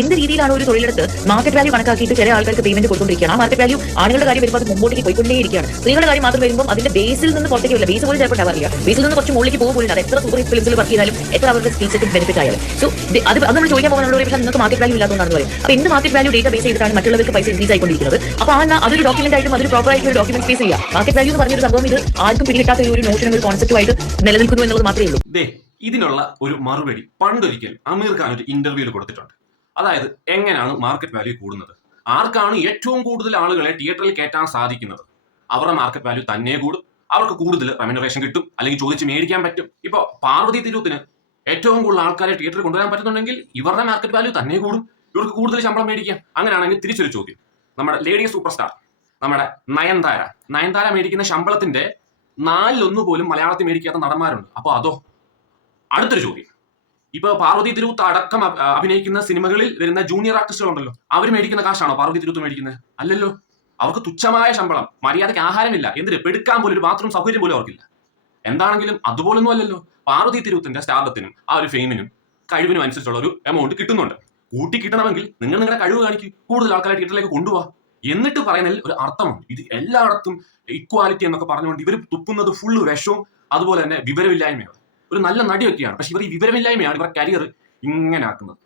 എന്ത് രീതിയിലാണ് ഒരു തൊഴിലെടുത്ത് മാർക്കറ്റ് വാല്യൂ കണക്കാക്കിയിട്ട് ചില ആൾക്കാർക്ക് പേയ്മെന്റ് കൊടുത്തുകൊണ്ടിരിക്കുകയാണ്. ആ മാർക്കറ്റ് വാല്യൂ ആണുങ്ങളുടെ കാര്യം വരുമ്പോൾ അത് മുമ്പോട്ടേക്ക് പോയിക്കൊണ്ടേയിരിക്കുകയാണ്. സ്ത്രീകളുടെ കാര്യം മാത്രം വരുമ്പോൾ അതിന്റെ ബേസിൽ നിന്ന് പുറത്തേക്ക് വരില്ല. ബേസ് പോലും ചിലപ്പോൾ ഉണ്ടാവാറില്ല. ബേസിൽ നിന്ന് കുറച്ച് മുകളിലേക്ക് പോകുമ്പോൾ അത് എത്ര സൂപ്പർ ഫിലിംസിൽ വർക്ക് ചെയ്താലും എത്ര അവരുടെ സ്പീച്ചൊക്കെ ബെനിഫിറ്റ് ആയാലും. സോ അത് നമ്മൾ ചോദിക്കാൻ പോകുന്ന പക്ഷേ നിങ്ങൾക്ക് മാർക്കറ്റ് വാല്യൂ ഇല്ലാത്തതുകൊണ്ടാണ് പറയും. അപ്പോൾ എന്ത് മാർക്കറ്റ് വാല്യൂ ഡേറ്റ ബേസ് ചെയ്തിട്ടാണ് മറ്റുള്ളവർക്ക് പൈസ ഇൻക്രീസ് ആയിക്കൊണ്ടിരിക്കുന്നത്. അപ്പോൾ അതൊരു ഡോക്യുമെന്റ് ആയിട്ടും അതൊരു പ്രോപ്പർ ആയിട്ട് ഒരു ഡോക്യുമെന്റ് ഫേസ് ചെയ്യുക. മാർക്കറ്റ് വാല്യൂ എന്ന് പറഞ്ഞൊരു സംഭവം ഇത് ആർക്കും പിടികിട്ടാത്ത ഒരു നോഷനും ഒരു കോൺസെപ്റ്റുമായിട്ട് നിലനിൽക്കുന്നു എന്നുള്ളത് മാത്രമേ ഉള്ളൂ. ഇതിനുള്ള ഒരു മറുപടി പണ്ടൊരിക്കൽ അമീർ ഖാൻ ഒരു ഇന്റർവ്യൂവിൽ കൊടുത്തിട്ടുണ്ട്. അതായത് എങ്ങനെയാണ് മാർക്കറ്റ് വാല്യൂ കൂടുന്നത്, ആർക്കാണ് ഏറ്റവും കൂടുതൽ ആളുകളെ തിയേറ്ററിൽ കയറ്റാൻ സാധിക്കുന്നത്, അവരുടെ മാർക്കറ്റ് വാല്യൂ തന്നെ കൂടും, അവർക്ക് കൂടുതൽ റെമ്യൂണറേഷൻ കിട്ടും, അല്ലെങ്കിൽ ചോദിച്ച് മേടിക്കാൻ പറ്റും. ഇപ്പൊ പാർവതി തിരുവത്തിന് ഏറ്റവും കൂടുതൽ ആൾക്കാരെ തിയേറ്ററിൽ കൊണ്ടുവരാൻ പറ്റുന്നുണ്ടെങ്കിൽ ഇവരുടെ മാർക്കറ്റ് വാല്യൂ തന്നെ കൂടും, ഇവർക്ക് കൂടുതൽ ശമ്പളം മേടിക്കാം. അങ്ങനെയാണെങ്കിൽ തിരിച്ചൊരു ചോദ്യം, നമ്മുടെ ലേഡി സൂപ്പർ സ്റ്റാർ നമ്മുടെ നയൻതാര മേടിക്കുന്ന ശമ്പളത്തിന്റെ 1/4 പോലും മലയാളത്തിൽ മേടിക്കാത്ത നടന്മാരുണ്ട്. അപ്പൊ അതോ? അടുത്തൊരു ചോദ്യം, ഇപ്പൊ പാർവതി തിരുവത്ത് അടക്കം അഭിനയിക്കുന്ന സിനിമകളിൽ വരുന്ന ജൂനിയർ ആർട്ടിസ്റ്റുകളുണ്ടല്ലോ, അവർ മേടിക്കുന്ന കാശാണോ പാർവതി തിരുവത്ത് മേടിക്കുന്നത്? അല്ലല്ലോ. അവർക്ക് തുച്ഛമായ ശമ്പളം, മര്യാദയ്ക്ക് ആഹാരമില്ല, എന്തിന് പെടുക്കാൻ പോലും ഒരു ബാത്റൂം സൗകര്യം പോലും അവർക്കില്ല. എന്താണെങ്കിലും അതുപോലൊന്നും അല്ലല്ലോ. പാർവതി തിരുവത്തിന്റെ സ്റ്റാർഡത്തിനും ആ ഒരു ഫെയിമിനും കഴിവിനും അനുസരിച്ചുള്ള ഒരു എമൗണ്ട് കിട്ടുന്നുണ്ട്. കൂട്ടി കിട്ടണമെങ്കിൽ നിങ്ങൾ നിങ്ങളുടെ കഴിവ് കാണിക്കും, കൂടുതൽ ആൾക്കാരെ തിയേറ്ററിലേക്ക് കൊണ്ടുപോവാ. എന്നിട്ട് പറയുന്നതിൽ ഒരു അർത്ഥമുണ്ട്. ഇത് എല്ലായിടത്തും ഇക്വാലിറ്റി എന്നൊക്കെ പറഞ്ഞുകൊണ്ട് ഇവർ തുപ്പുന്നത് ഫുള്ള് വിഷവും അതുപോലെ തന്നെ വിവരമില്ലായ്മയാണ്. ഒരു നല്ല നടിയൊക്കെയാണ്, പക്ഷെ ഇവർ ഈ വിവരമില്ലായ്മയാണ് ഇവരുടെ കരിയർ ഇങ്ങനെ ആക്കുന്നത്.